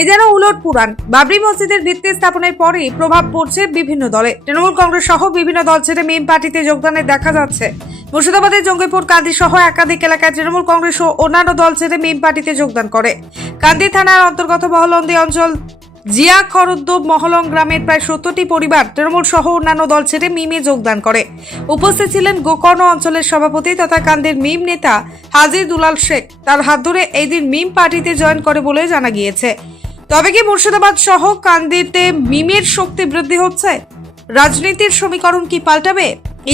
এ যেন উলট পুরাণ। বাবরি মসজিদের ভিত্তি স্থাপনের পরেই প্রভাব পড়ছে বিভিন্ন দলে। তৃণমূল কংগ্রেস সহ বিভিন্ন দল ছেড়ে মিম পার্টিতে যোগদানের দেখা যাচ্ছে। মুর্শিদাবাদের জঙ্গিপুর কান্দি সহ একাধিক এলাকায় তৃণমূল কংগ্রেস ও অন্যান্য দল ছেড়ে মিম পার্টিতে যোগদান করে। কান্দি থানার অন্তর্গত মহলন্দি অঞ্চল জিয়া খরদ্দব মহলং গ্রামের প্রায় 70টি পরিবার তৃণমূল সহ অন্যান্য দল ছেড়ে মিমে যোগদান করে। উপস্থিত ছিলেন গোকর্ণ অঞ্চলের সভাপতি তথা কান্দির মিম নেতা হাজী দুলাল শেখ। তার হাত ধরে এই দিন মিম পার্টিতে জয়েন করে বলে জানা গিয়েছে। তবে কি মুর্শিদাবাদ সহ কান্দিতে মিমের শক্তি বৃদ্ধি হচ্ছে? রাজনীতির সমীকরণ কি পাল্টাবে?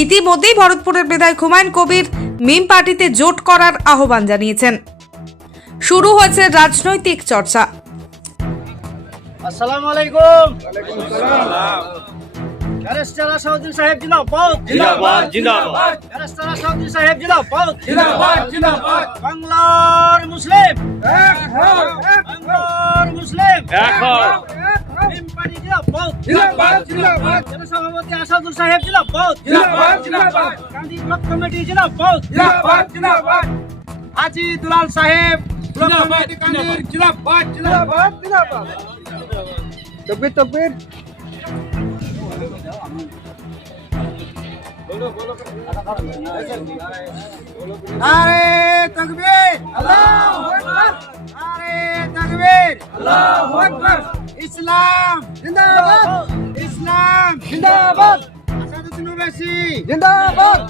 ইতিমধ্যেই ভরতপুরের বিধায়ক হুমায়ুন কবির মিম পার্টিতে জোট করার আহ্বান জানিয়েছেন। শুরু হয়েছে রাজনৈতিক চর্চা। আসসালামু আলাইকুম। ওয়ালাইকুম আসসালাম। ব্যারিস্টার আসাদুদ্দিন সাহেব জিন্দাবাদ জিন্দাবাদ জিন্দাবাদ। ব্যারিস্টার আসাদুদ্দিন সাহেব জিন্দাবাদ জিন্দাবাদ জিন্দাবাদ। বাংলার মুসলিম এক হও, বাংলার মুসলিম এক হও। মিম পার্টি জিন্দাবাদ জিন্দাবাদ জিন্দাবাদ। সভাপতি আসাদুল সাহেব জিন্দাবাদ জিন্দাবাদ জিন্দাবাদ। কান্দি ব্লক কমিটি জিন্দাবাদ জিন্দাবাদ জিন্দাবাদ। হাজী দুলাল সাহেব ব্লক কমিটি কান্দি জিন্দাবাদ জিন্দাবাদ জিন্দাবাদ। তকবীর তকবীর। নারে তাকবীর আল্লাহু আকবার। নারে তাকবীর আল্লাহু আকবার। ইসলাম জিন্দাবাদ ইসলাম জিন্দাবাদ। আসাদুদ্দিন ওয়াইসি জিন্দাবাদ